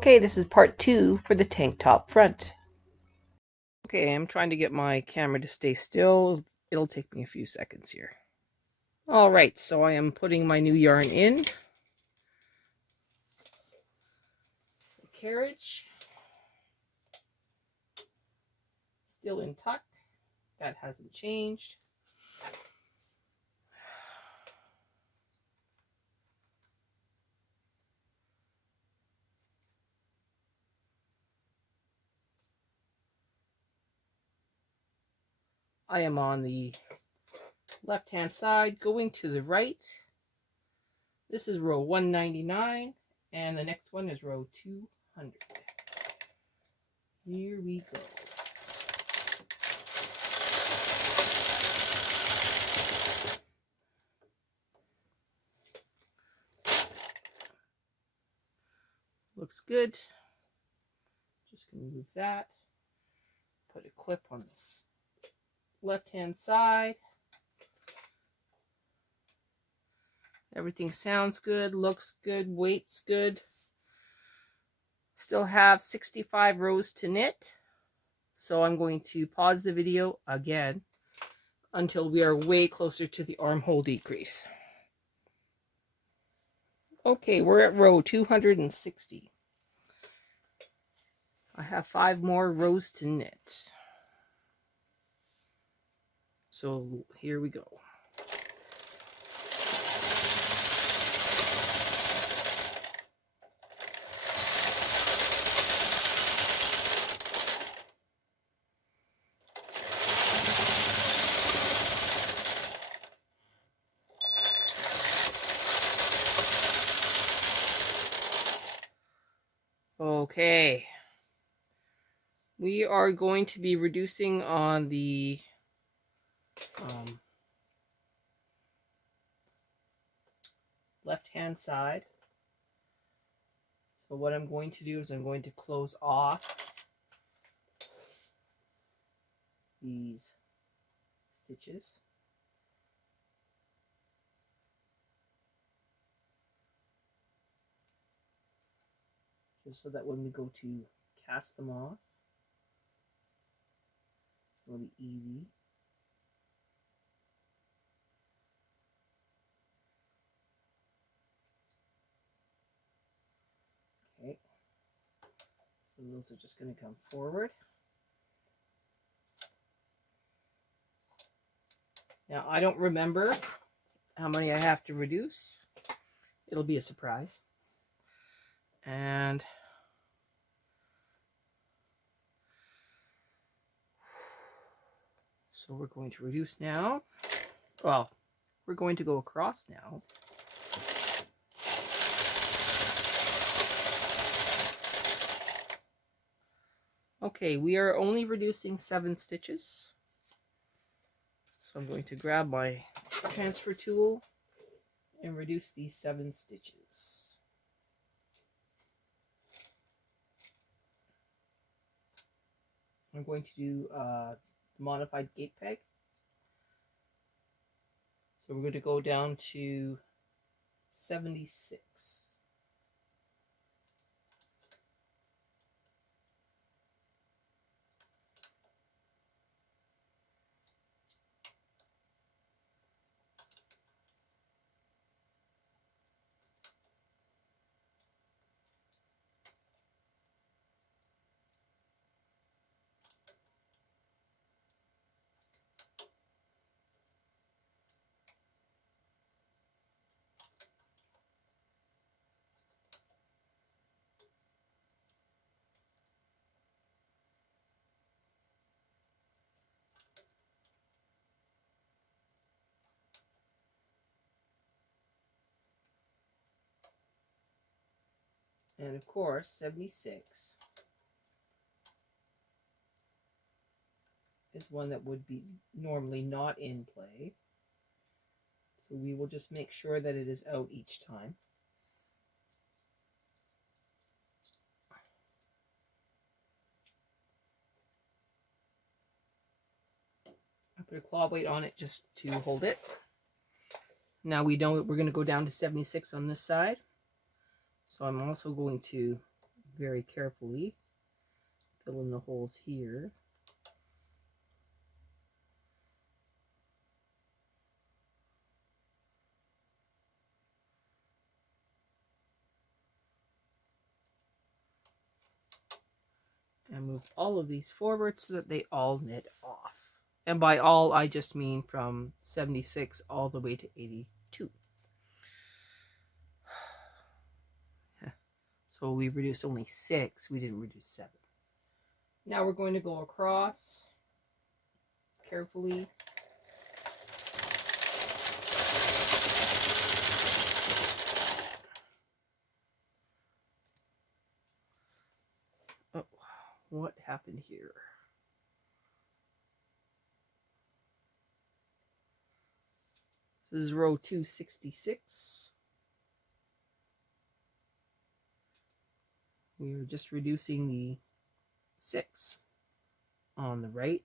Okay, this is part 2 for the tank top front. Okay, I'm trying to get my camera to stay still. It'll take me a few seconds here. Alright, so I am putting my new yarn in. The carriage. Still in tuck. That hasn't changed. I am on the left-hand side, going to the right. This is row 199, and the next one is row 200. Here we go. Looks good. Just gonna move that. Put a clip on this left-hand side. Everything sounds good, looks good, weight's good. Still have 65 rows to knit. So I'm going to pause the video again until we are way closer to the armhole decrease. Okay, we're at row 260. I have 5 more rows to knit. So here we go. Okay. We are going to be reducing on the left-hand side. So what I'm going to do is I'm going to close off these stitches. Just so that when we go to cast them off, it'll be easy. Okay, so those are just going to come forward. Now I don't remember how many I have to reduce. It'll be a surprise. And so we're going to reduce now. Well, we're going to go across now. Okay, we are only reducing 7 stitches. So I'm going to grab my transfer tool and reduce these 7 stitches. I'm going to do the modified gate peg. So we're going to go down to 76. And of course, 76 is one that would be normally not in play. So we will just make sure that it is out each time. I put a claw weight on it just to hold it. Now we know that we're going to go down to 76 on this side. So I'm also going to very carefully. Fill in the holes here. And move all of these forward so that they all knit off. And by all, I just mean from 76 all the way to 82. So we reduced only 6. We didn't reduce 7. Now we're going to go across carefully. Oh, what happened here? This is row 266. We are just reducing the 6 on the right.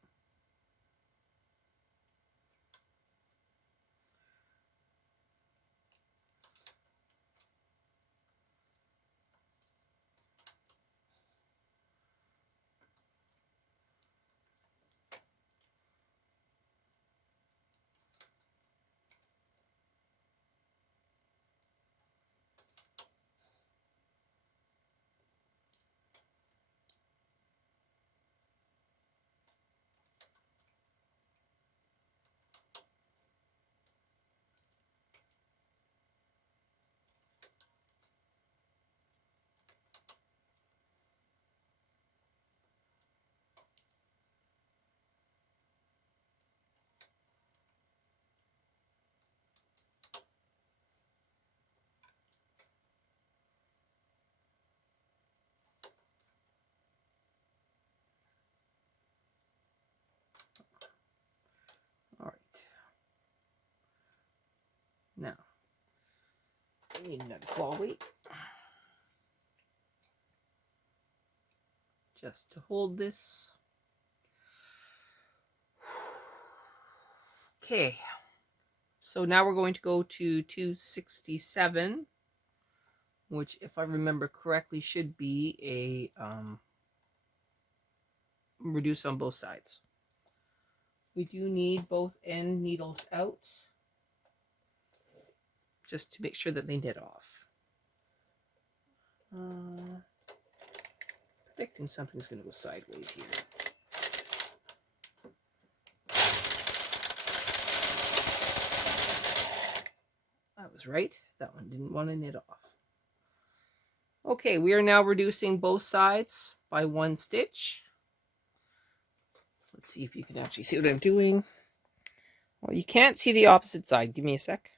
All right. Now, I need another claw weight. Just to hold this. Okay. So now we're going to go to 267, which, if I remember correctly, should be a reduce on both sides. We do need both end needles out, just to make sure that they knit off. Predicting something's going to go sideways here. I was right. That one didn't want to knit off. Okay, we are now reducing both sides by 1 stitch. Let's see if you can actually see what I'm doing. Well, you can't see the opposite side. Give me a sec.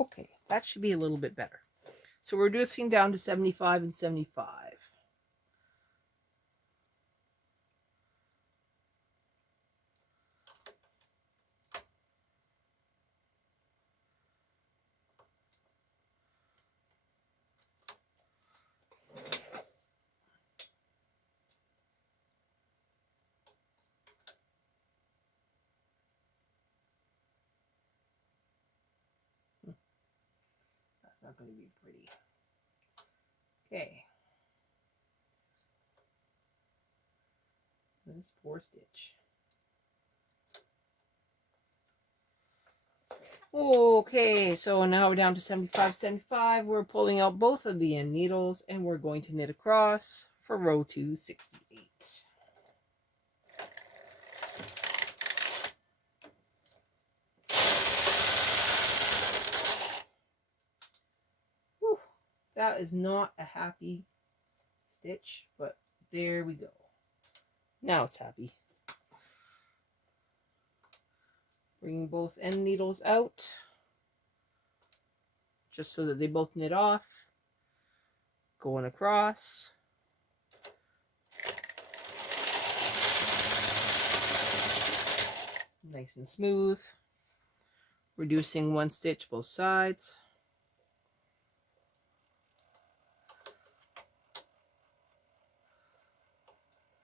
Okay, that should be a little bit better. So we're reducing down to 75 and 75. That's not going to be pretty. Okay. This poor stitch. Okay, so now we're down to 75, 75. We're pulling out both of the end needles and we're going to knit across for row 268. Whew, that is not a happy stitch, but there we go. Now it's happy. Bringing both end needles out, just so that they both knit off. Going across. Nice and smooth. Reducing 1 stitch both sides.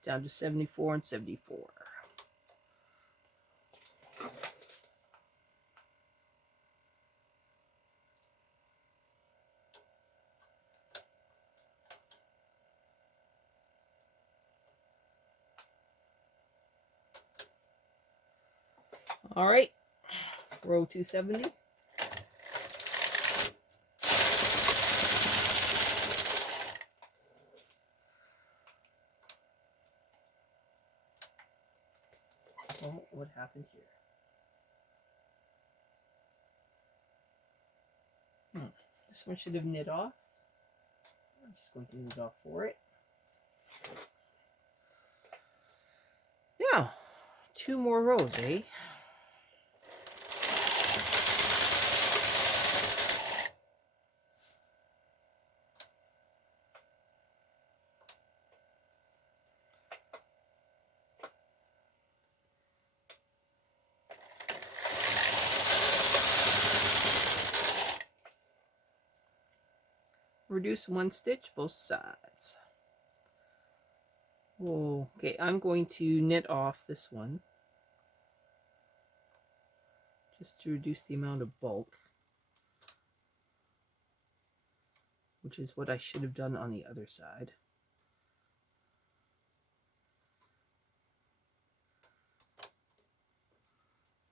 Down to 74 and 74. All right, row 270. Oh, what happened here? This one should have knit off. I'm just going to knit off for it. Yeah, 2 more rows, eh? Reduce 1 stitch both sides. Whoa. Okay, I'm going to knit off this one just to reduce the amount of bulk, which is what I should have done on the other side.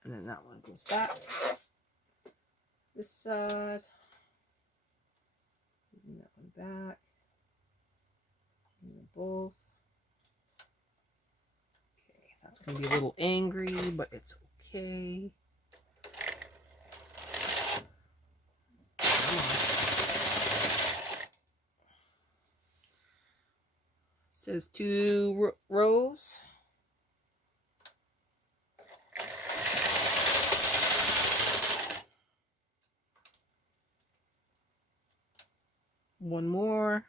And then that one goes back. This side. Bring that one back. Bring them both. Okay, that's going to be a little angry, but it's okay. It says 2 rows. One more.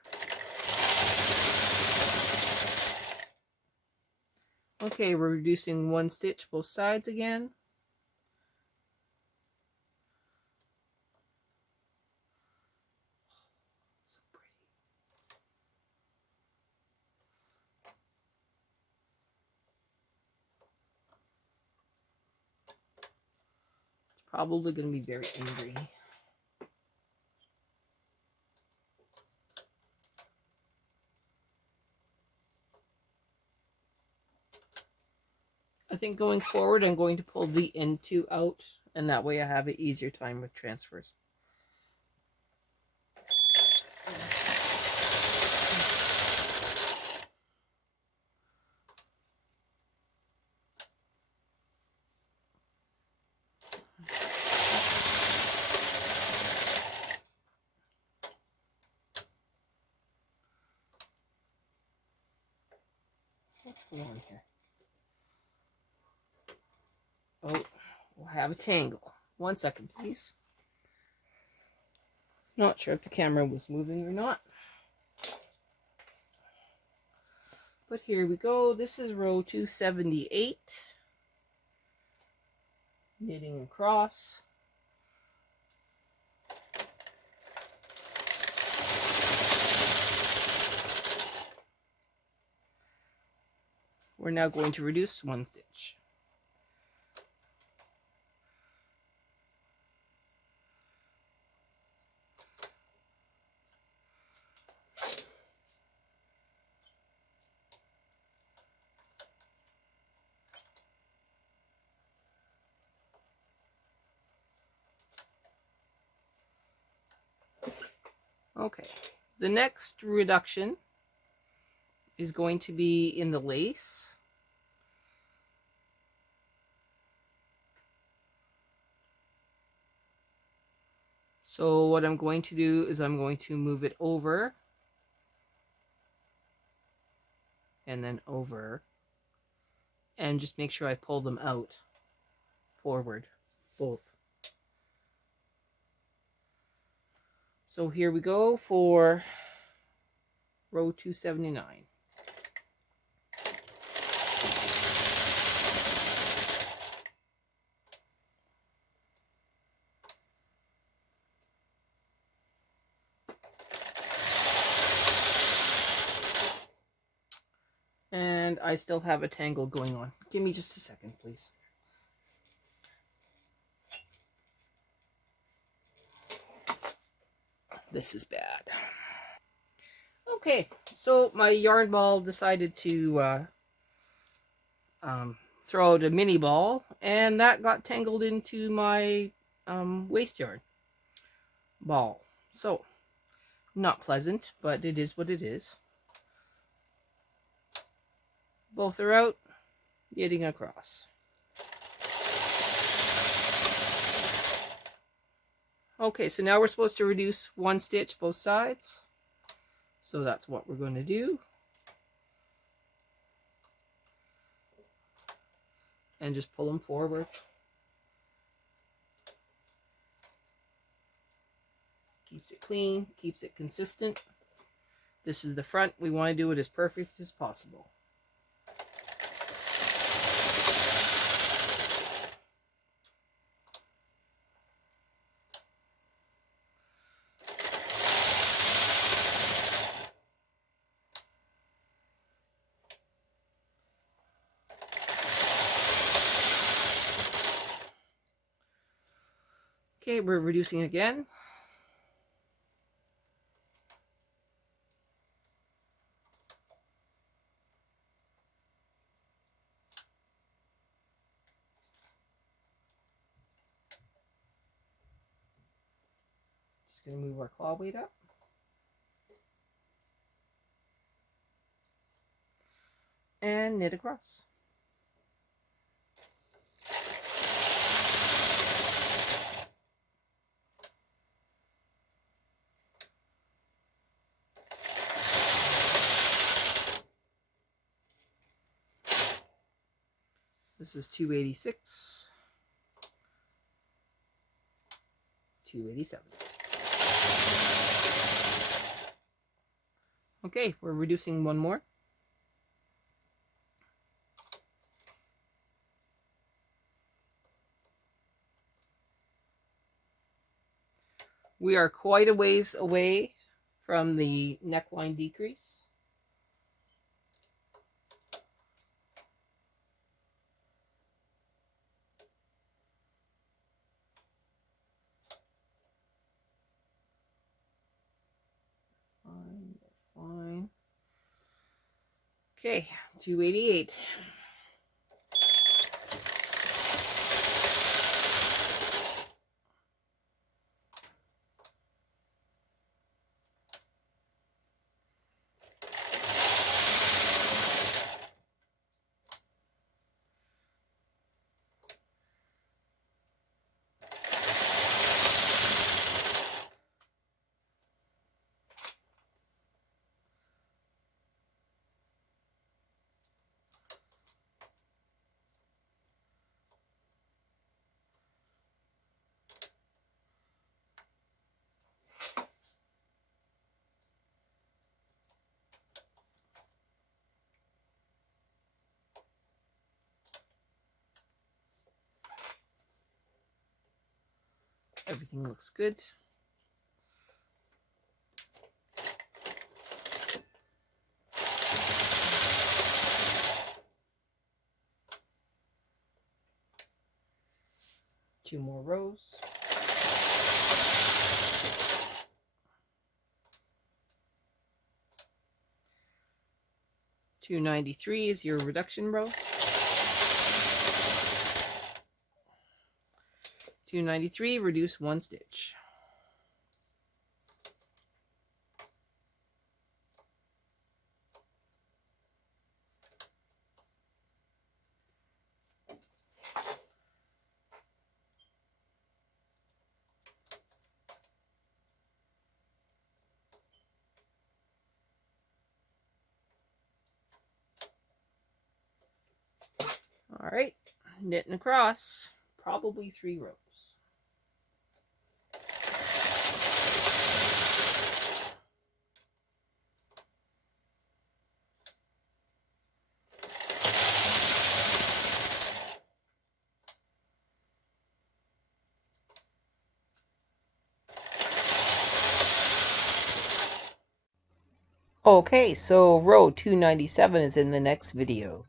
Okay, we're reducing 1 stitch both sides again. So pretty. It's probably going to be very angry. I think going forward, I'm going to pull the end 2 out, and that way I have an easier time with transfers. What's going on here? Oh, we'll have a tangle. 1 second, please. Not sure if the camera was moving or not. But here we go. This is row 278. Knitting across. We're now going to reduce 1 stitch. Okay, the next reduction is going to be in the lace. So what I'm going to do is I'm going to move it over and then over and just make sure I pull them out forward, both. So here we go for row 279. And I still have a tangle going on. Give me just a second, please. This is bad. Okay, so my yarn ball decided to throw out a mini ball, and that got tangled into my waste yard ball. So, not pleasant, but it is what it is. Both are out, getting across. Okay, so now we're supposed to reduce 1 stitch both sides. So that's what we're going to do. And just pull them forward. Keeps it clean, keeps it consistent. This is the front. We want to do it as perfect as possible. Okay, we're reducing again. Just going to move our claw weight up. And knit across. This is 286, 287. Okay, we're reducing one more. We are quite a ways away from the neckline decrease. Fine. Okay, 288. Everything looks good. Two more rows. $293 is your reduction row. $293, reduce 1 stitch. All right, knitting across, probably 3 rows. Okay, so row 297 is in the next video.